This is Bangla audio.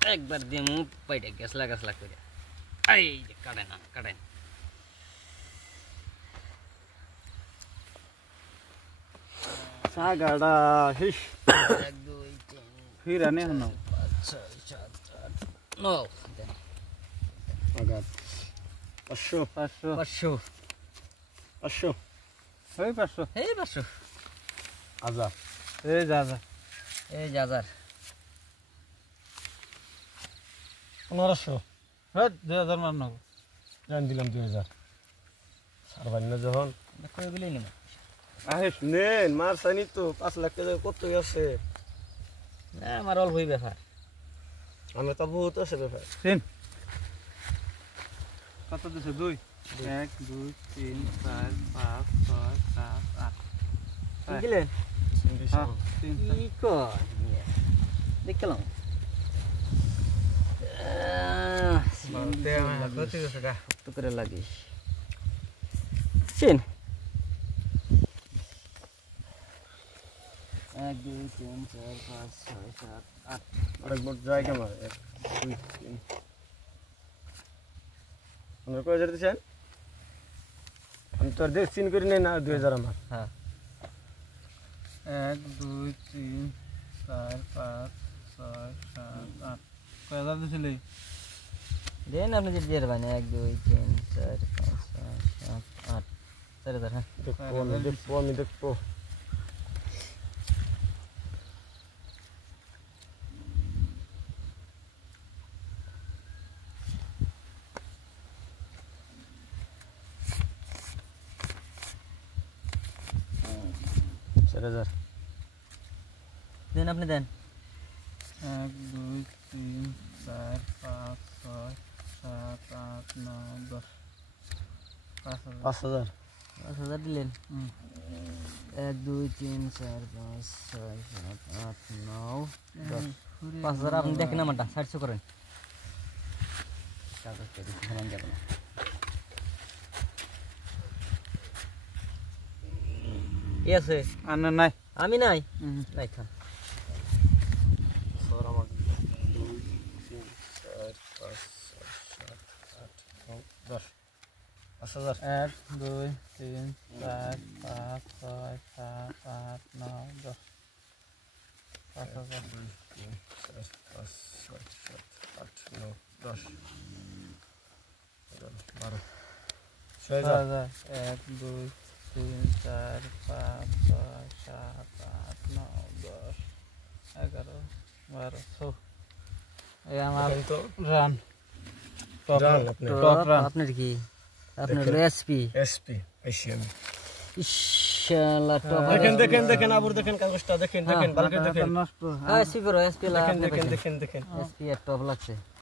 একবার দিয়ে মুখ পাইটা গেছলা গেছলা করে এই যে কাটে না কাটেন সাগাড়া হিস 1 2 3 ফির আনে হনো 5 6 7 8 9 আগাত 500 500 500 500 এই 500 এই 500 আজা এই যা যা এই যাজার 1500 হ্যাঁ 2000 মান নাও জান দিলাম 2000 সারবান্য যখন কই বলি নিম আহিস নেন মার সানি তো 5 লাখ টাকা কত আছে না আমার অল্প হই ব্যাপার আমরা তো বহুত আছে ব্যাপার তিন কত দিছে 2 1 2 3 4 5 6 7 8 বুঝলেন হ্যাঁ কি কর দেখলাম বলতে আমার কত দিছে গা তো করে লাগিস চিন 1 2 3 4 5 6 7 8 আরেক বোট যায় কেমন 1 2 3 আমরা কয় যেতে চান আমি তোর দেখ চিন করি না 2000 আমার হ্যাঁ 1 2 3 4 5 6 7 8 কয় হাজার দিছিলি দেন আপনি যে দিয়ে দেবেন 1 2 3 4 5 6 7 8 4000 হ্যাঁ দেখবো আমি দেখবো দেন আপনি দেন 1 2 3 4 5 6 7 8 9 10 5000 5000 দিলেন 1 2 3 4 5 6 7 8 9 10 5000 আপনি দেখেন আমারটা 700 করেন কাগজ করে ধরন যাব না কি আছে আনা নাই আমি নাই নাই খান 5000 1 2 3 4 5 6 7 8 9 10 5000 2 3 4 5 6 7 8 9 10 12 6000 1 2 3 4 5 6 7 8 9 10 11 1200 এই আমার তো রান টপ আপনার কি আপনার এসপি আইসিএম ইনশাআল্লাহ টপ দেখেন আবার দেখেন কাগজটা দেখেন ভালো করে দেখেন হ্যাঁ এসপি করো এসপি দেখেন এসপি এর টপ লাগছে